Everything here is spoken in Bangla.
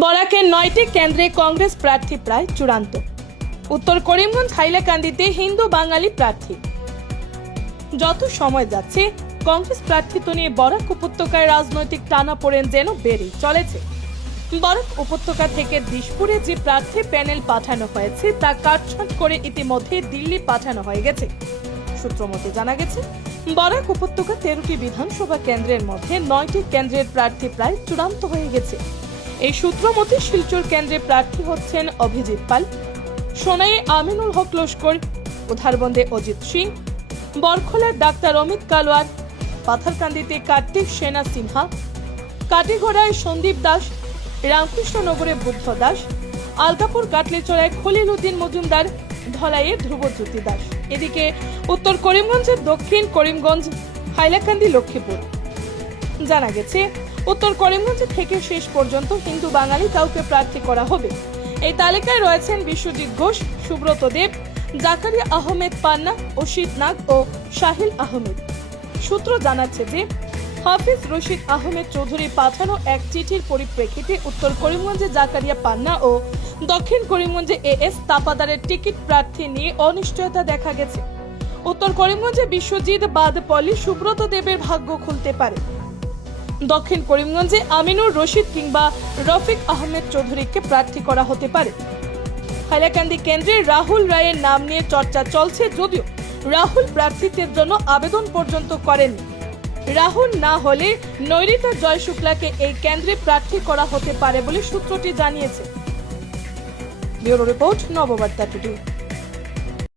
বরাকের ৯টি কেন্দ্রে কংগ্রেস প্রার্থী প্রায় চূড়ান্ত। উত্তর করিমগঞ্জ হাইলাকান্দিতে হিন্দু বাঙালি প্রার্থী। যত সময় যাচ্ছে কংগ্রেস প্রার্থিত্ব নিয়ে বরাক উপত্যকায় রাজনৈতিক টানাপোড়েন যেন বেড়েই চলেছে। বরাক উপত্যকা থেকে দিশপুরে যে প্রার্থী প্যানেল পাঠানো হয়েছে তা কাটছাঁট করে ইতিমধ্যে দিল্লি পাঠানো হয়ে গেছে। সূত্র মতে জানা গেছে, বরাক উপত্যকা 13টি বিধানসভা কেন্দ্রের মধ্যে 9টি কেন্দ্রের প্রার্থী প্রায় চূড়ান্ত হয়ে গেছে। এই সূত্র মতে শিলচর কেন্দ্রে প্রার্থী হচ্ছেন অভিজিৎ পাল, সোনাইয়ে আমিনুল হক লস্কর, উধারবন্দে অজিত সিং, বরখোলার ডাক্তার অমিত কালওয়ার, পাথারকান্দিতে কার্তিক সেনা সিনহা, কাটিগড়ায় সন্দীপ দাস, রামকৃষ্ণনগরে বুদ্ধ দাস, আলকাপুর কাটলিচড়ায় খলিল উদ্দিন মজুমদার, ধলাইয়ে ধ্রুবজ্যোতি দাস। এদিকে উত্তর করিমগঞ্জের দক্ষিণ করিমগঞ্জ, হাইলাকান্দি, লক্ষ্মীপুর। জানা গেছে উত্তর করিমগঞ্জ থেকে শেষ পর্যন্ত হিন্দু বাঙালি কাউকে প্রার্থী করা হবে। এই তালিকায় রয়েছেন বিশ্বজিৎ ঘোষ, সুব্রত দেব, জাকারিয়া আহমেদ পান্না, অসিত নাগ ও শাহিল আহমেদ। সূত্র জানাচ্ছে যে হাফিজ রশিদ আহমেদ চৌধুরী পাঠানো এক চিঠির পরিপ্রেক্ষিতে উত্তর করিমগঞ্জে জাকারিয়া পান্না ও দক্ষিণ করিমগঞ্জে এস তাপাদারের টিকিট প্রার্থী নিয়ে অনিশ্চয়তা দেখা গেছে। উত্তর করিমগঞ্জে বিশ্বজিৎ বাদ পলি সুব্রত দেবের ভাগ্য খুলতে পারে। দক্ষিণ করিমগঞ্জে আমিনুর রশিদ কিংবা রফিক আহমেদ চৌধুরীকে প্রার্থী করা হতে পারে। হাইলাকান্দি কেন্দ্রে রাহুল রায়ের নাম নিয়ে চর্চা চলছে, যদিও রাহুল প্রার্থিত্বের জন্য আবেদন পর্যন্ত করেননি। রাহুল না হলে নৈরিতা জয় শুক্লাকে এই কেন্দ্রে প্রার্থী করা হতে পারে বলে সূত্রটি জানিয়েছে। Bureau report, Nababarta today.